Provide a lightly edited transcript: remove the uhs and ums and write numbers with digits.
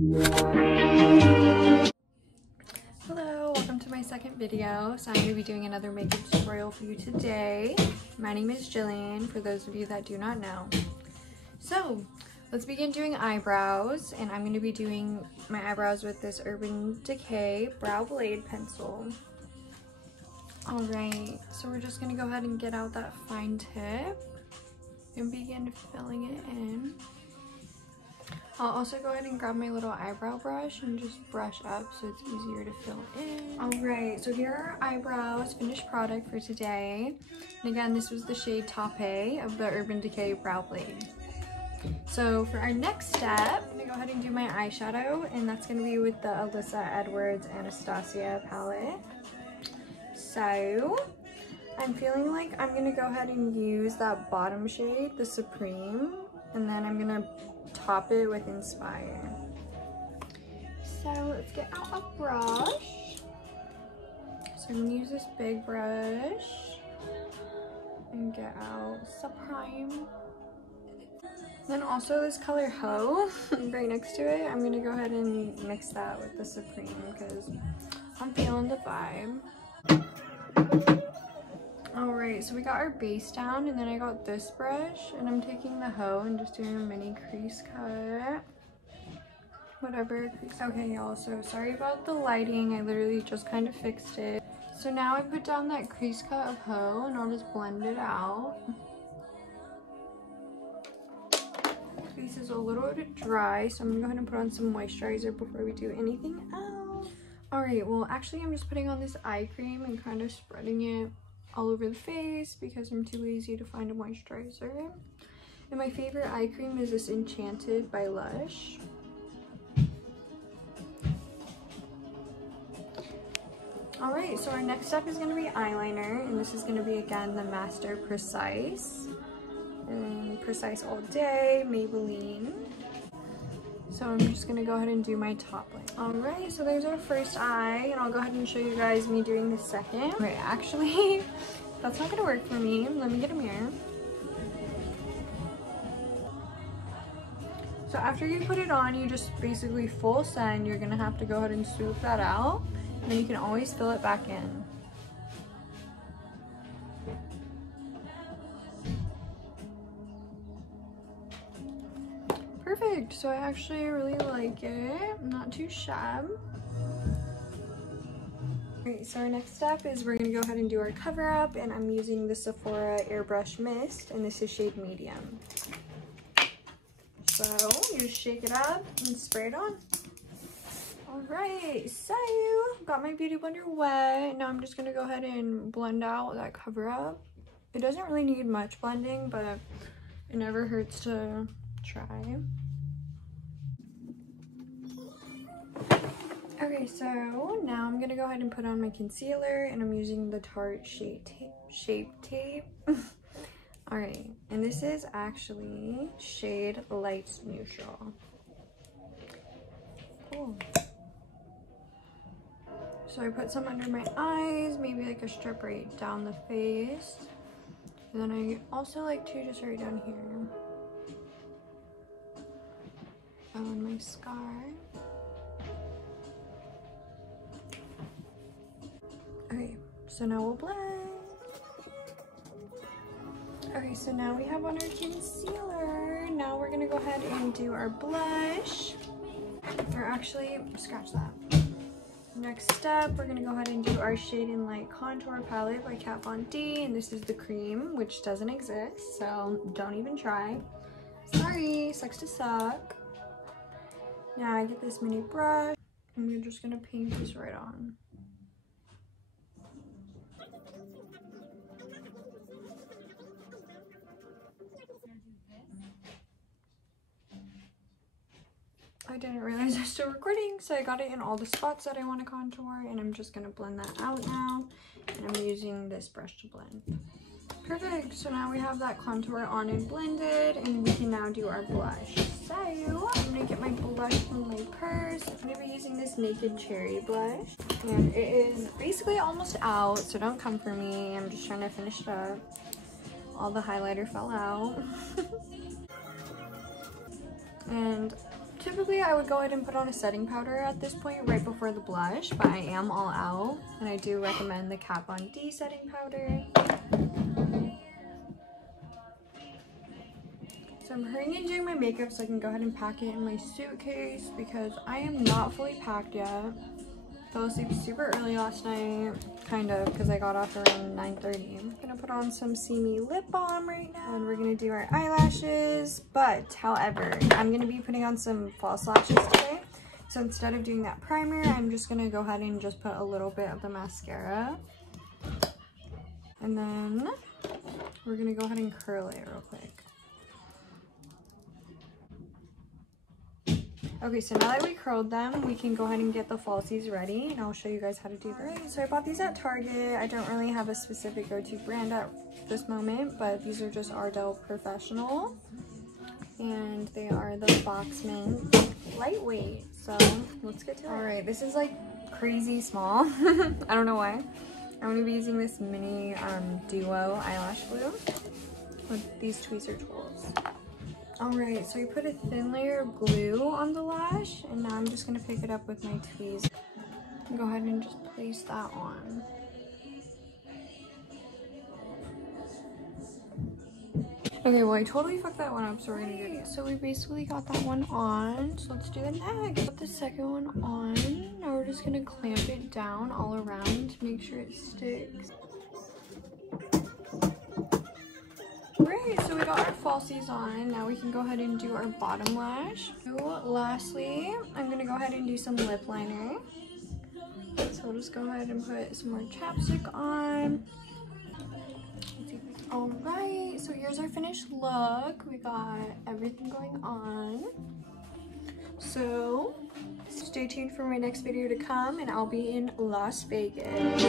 Hello, welcome to my second video. So I'm going to be doing another makeup tutorial for you today. My name is Jillian, for those of you that do not know. So let's begin doing eyebrows, and I'm going to be doing my eyebrows with this Urban Decay Brow Blade pencil. Alright, so we're just going to go ahead and get out that fine tip and begin filling it in. I'll also go ahead and grab my little eyebrow brush and just brush up so it's easier to fill in. Alright, so here are our eyebrows, finished product for today. And again, this was the shade Tape of the Urban Decay Brow Blade. So for our next step, I'm going to go ahead and do my eyeshadow, and that's going to be with the Alyssa Edwards Anastasia palette. So I'm feeling like I'm going to go ahead and use that bottom shade, the Supreme, and then I'm going to top it with Inspire. So let's get out a brush. So I'm going to use this big brush and get out Supreme. Then also this color Ho, right next to it, I'm going to go ahead and mix that with the Supreme because I'm feeling the vibe. Alright, so we got our base down, and then I got this brush, and I'm taking the Ho and just doing a mini crease cut. Whatever crease. Okay, y'all, so sorry about the lighting. I literally just kind of fixed it. So now I put down that crease cut of Ho, and I'll just blend it out. Crease is a little bit dry, so I'm gonna go ahead and put on some moisturizer before we do anything else. Alright, well actually I'm just putting on this eye cream and kind of spreading it all over the face because I'm too lazy to find a moisturizer. And my favorite eye cream is this Enchanted by Lush. Alright, so our next step is going to be eyeliner, and this is going to be again the Master Precise. And Precise All Day, Maybelline. So I'm just going to go ahead and do my top line. Alright, so there's our first eye, and I'll go ahead and show you guys me doing the second. Wait, actually, that's not going to work for me. Let me get a mirror. So after you put it on, you just basically full send. You're going to have to go ahead and swoop that out, and then you can always fill it back in. Perfect, so I actually really like it. Not too shabby. Alright, so our next step is we're gonna go ahead and do our cover up, and I'm using the Sephora Airbrush Mist, and this is shade medium. So you just shake it up and spray it on. Alright, so got my beauty blender wet. Now I'm just gonna go ahead and blend out that cover up. It doesn't really need much blending, but it never hurts to try. Okay, so now I'm gonna go ahead and put on my concealer, and I'm using the Tarte Shape Tape. Alright, and this is actually shade Light Neutral. Cool. So I put some under my eyes, maybe like a strip right down the face. And then I also like to just right down here. On my scar. Okay, so now we'll blend. Okay, so now we have on our concealer. Now we're gonna go ahead and do our blush. Or actually, scratch that. Next step, we're gonna go ahead and do our Shade and Light Contour Palette by Kat Von D, and this is the cream, which doesn't exist, so don't even try. Sorry, sucks to suck. Now I get this mini brush, and we're just gonna paint this right on. I didn't realize I was still recording, so I got it in all the spots that I want to contour, and I'm just gonna blend that out now, and I'm using this brush to blend. Perfect, so now we have that contour on and blended, and we can now do our blush. So I'm gonna get my blush from my purse. I'm gonna be using this Naked Cherry blush, and it is basically almost out, so don't come for me. I'm just trying to finish it up. All the highlighter fell out. And Typically, I would go ahead and put on a setting powder at this point right before the blush, but I am all out, and I do recommend the Kat Von D setting powder. So I'm hurrying and doing my makeup so I can go ahead and pack it in my suitcase because I am not fully packed yet. Fell asleep super early last night, kind of, because I got off around 9:30. I'm gonna put on some See Me lip balm right now, and we're gonna do our eyelashes. But, however, I'm gonna be putting on some false lashes today. So instead of doing that primer, I'm just gonna go ahead and just put a little bit of the mascara. And then we're gonna go ahead and curl it real quick. Okay, so now that we curled them, we can go ahead and get the falsies ready, and I'll show you guys how to do that. Alright, so I bought these at Target. I don't really have a specific go-to brand at this moment, but these are just Ardell Professional, and they are the Box Mint Lightweight. So let's get to it. Alright, this is like crazy small. I don't know why. I'm going to be using this mini duo eyelash glue with these tweezer tools. Alright, so I put a thin layer of glue on the lash, and now I'm just going to pick it up with my tweezers. Go ahead and just place that on. Okay, well I totally fucked that one up, so we're going to do it. So we basically got that one on, so let's do the next. Put the second one on. Now we're just going to clamp it down all around to make sure it sticks. Great, so we got our falsies on. Now we can go ahead and do our bottom lash. So lastly, I'm going to go ahead and do some lip liner. So we'll just go ahead and put some more chapstick on. Alright, so here's our finished look. We got everything going on. So stay tuned for my next video to come, and I'll be in Las Vegas.